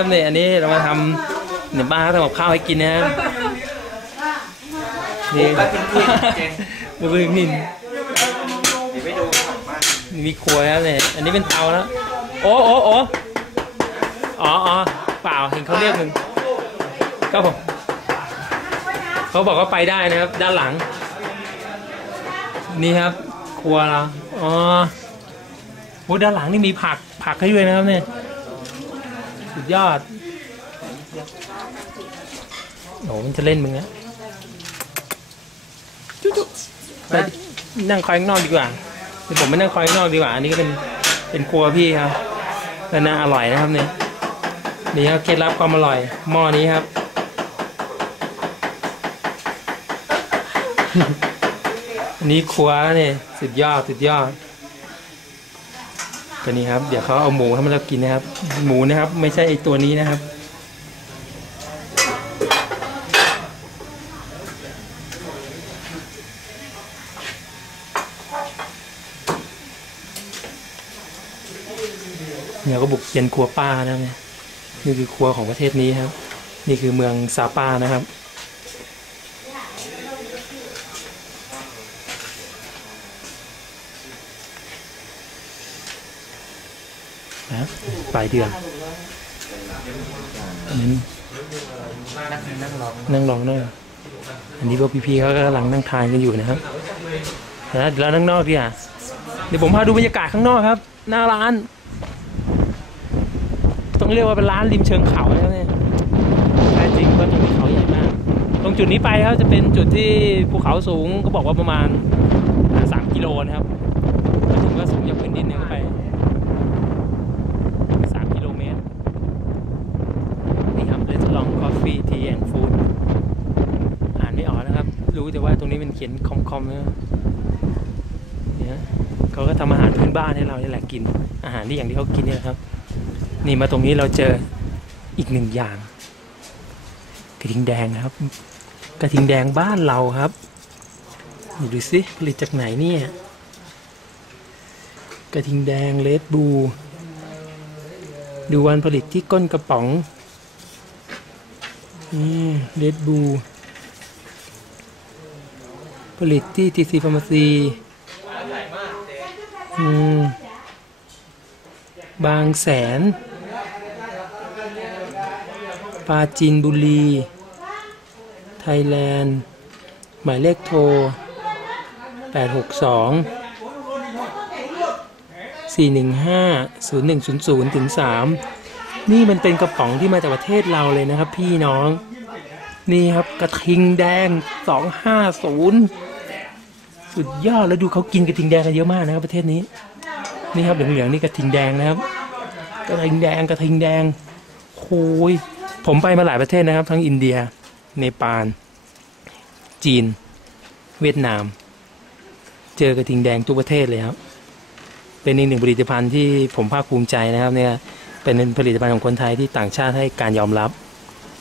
ครับเนี่ยอันนี้เรามาทำเนี่ยป้าเขาทำกับข้าวให้กินนะครับนี่ปลาทิ้งที่เจงบุกนินเดี๋ยวไปดูของบ้านมีครัวแล้วเนี่ยอันนี้เป็นเตาแล้วโอ้โอ้โอ้อ๋ออ๋อเปล่าเห็นเขาเรียกมึงก็ผมเขาบอกว่าไปได้นะครับ ด้านหลัง นี่ครับ ครัวเราอ๋อโอ้ด้านหลังนี่มีผักผักให้ด้วยนะครับเนี่ย สุดยอดโอ้มันจะเล่นมึงนะจุ๊จุ๊ไปนั่งคอยข้างนอกดีกว่าเดี๋ยวผมไม่นั่งคอยข้างนอกดีกว่า อันนี้ก็เป็นเป็นครัวพี่ครับแล้วน่าอร่อยนะครับเนี่ยนี่ครับเคล็ดลับความอร่อย หม้อนี้ครับอันนี้ครัวเนี่ยสุดยอดสุดยอด ตัวนี้ครับ เดี๋ยวเขาเอาหมูให้มาเรากินนะครับ หมูนะครับ ไม่ใช่ไอตัวนี้นะครับเนี่ยก็บุกเย็นครัวป้านะเนี่ยนี่คือครัวของประเทศนี้ครับ นี่คือเมืองซาปานะครับ นะปลายเดือนนั้นนั่งนั่งรอนั่งลองนั่งอันนี้พวกพี่ๆเขากำลังนั่งทานกันอยู่นะครับนะเดี๋ยวเรานั่งนอกดีอะเดี๋ยวผมพาดูบรรยากาศข้างนอกครับ หน้าร้าน ต้องเรียกว่าเป็นร้านริมเชิงเขาแล้วเนี่ยใช่จริงว่าตรงนี้เขาใหญ่มาก ตรงจุดนี้ไปครับจะเป็นจุดที่ภูเขาสูงก็บอกว่าประมาณสามกิโลนะครับถึงว่าสูงจากพื้นดินเนี่ยไปสามกิโลเมตร นี่ครับ Restaurant Coffee Tea and Food อ่านไม่ออกนะครับ รู้แต่ว่าตรง นี้มันเขียนคอมคอมเนี่ยเขาก็ทำอาหารพื้นบ้านให้เราเนี่แหละกิน อาหารที่อย่างที่เขากินเนี่ยครับ นี่มาตรงนี้เราเจออีกหนึ่งอย่าง กระทิงแดงนะครับ กระทิงแดงบ้านเราครับนี่ดูสิผลิตจากไหนเนี่ยกระทิงแดงเลดบูดูวันผลิตที่ก้นกระป๋องนี่เลดบู ผลิตที่ทีซีฟาร์มาซีบางแสน ปาจีนบุรี ไทยแลนด์ หมายเลขโทร 862 415 0100ถึง3นี่มันเป็นกระป๋องที่มาจากประเทศเราเลยนะครับพี่น้อง นี่ครับกระทิงแดง 250 สุดยอดแล้วดูเขากินกระทิงแดงกันเยอะมากนะครับ ประเทศนี้ นี่ครับเหลืองๆนี่กระทิงแดงนะครับ กระทิงแดงกระทิงแดงโอ้ยผมไปมาหลายประเทศนะครับ ทั้งอินเดียเนปาลจีน เวียดนาม เจอกระทิงแดงทุกประเทศเลยครับ เป็นอีกหนึ่งผลิตภัณฑ์ที่ผมภาคภูมิใจนะครับเนี่ยเป็นผลิตภัณฑ์ของคนไทยที่ต่างชาติให้การยอมรับ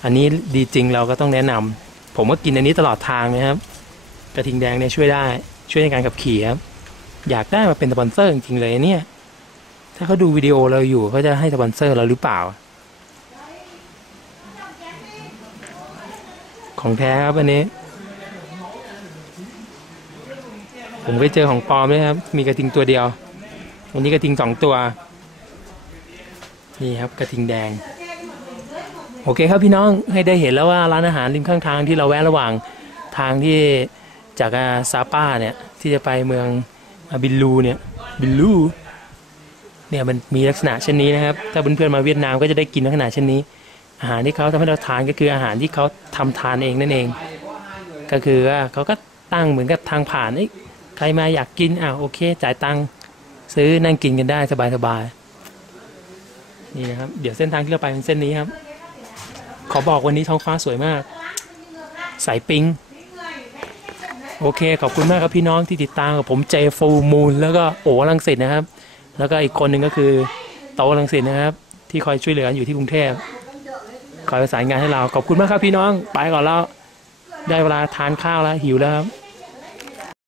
อันนี้ดีจริงเราก็ต้องแนะนำผมก็กินอันนี้ตลอดทางนะครับ กระทิงแดงเนี่ยช่วยได้ ช่วยในการขับขี่ครับอยากได้มาเป็นสปอนเซอร์จริงๆเลยเนี่ย ถ้าเขาดูวิดีโอเราอยู่เขาจะให้สปอนเซอร์เราหรือเปล่า ของแท้ครับอันนี้ ผมเคยเจอของปลอมด้วยครับ มีกระทิงตัวเดียว วันนี้กระทิงสองตัว นี่ครับกระทิงแดง โอเคครับพี่น้องให้ได้เห็นแล้วว่าร้านอาหารริมข้างทางที่เราแวะระหว่างทางที่ จากอาซาป้าเนี่ยที่จะไปเมืองบิลลูเนี่ยบิลลูเนี่ยมันมีลักษณะเช่นนี้นะครับ ถ้าเพื่อนๆมาเวียดนามก็จะได้กินลักษณะเช่นนี้ อาหารที่เขาทำให้เราทานก็คืออาหารที่เขาทำทานเองนั่นเอง ก็คือว่าเขาก็ตั้งเหมือนกับทางผ่านเอ้ใครมาอยากกินอ่าโอเค จ่ายตังค์ซื้อนั่งกินกันได้สบายๆนี่นะครับ เดี๋ยวเส้นทางที่เราไปเป็นเส้นนี้ครับ ขอบอกวันนี้ท้องฟ้าสวยมาก สายปิง โอเค ขอบคุณมากครับพี่น้องที่ติดตามกับผมเจฟูมูลแล้วก็โอลังสิตนะครับ แล้วก็อีกคนหนึ่งก็คือโตลังสิตนะครับ ที่คอยช่วยเหลืออยู่ที่กรุงเทพคอยประสานงานให้เรา ขอบคุณมากครับพี่น้อง ไปก่อนแล้ว ได้เวลาทานข้าวแล้วหิวแล้วครับ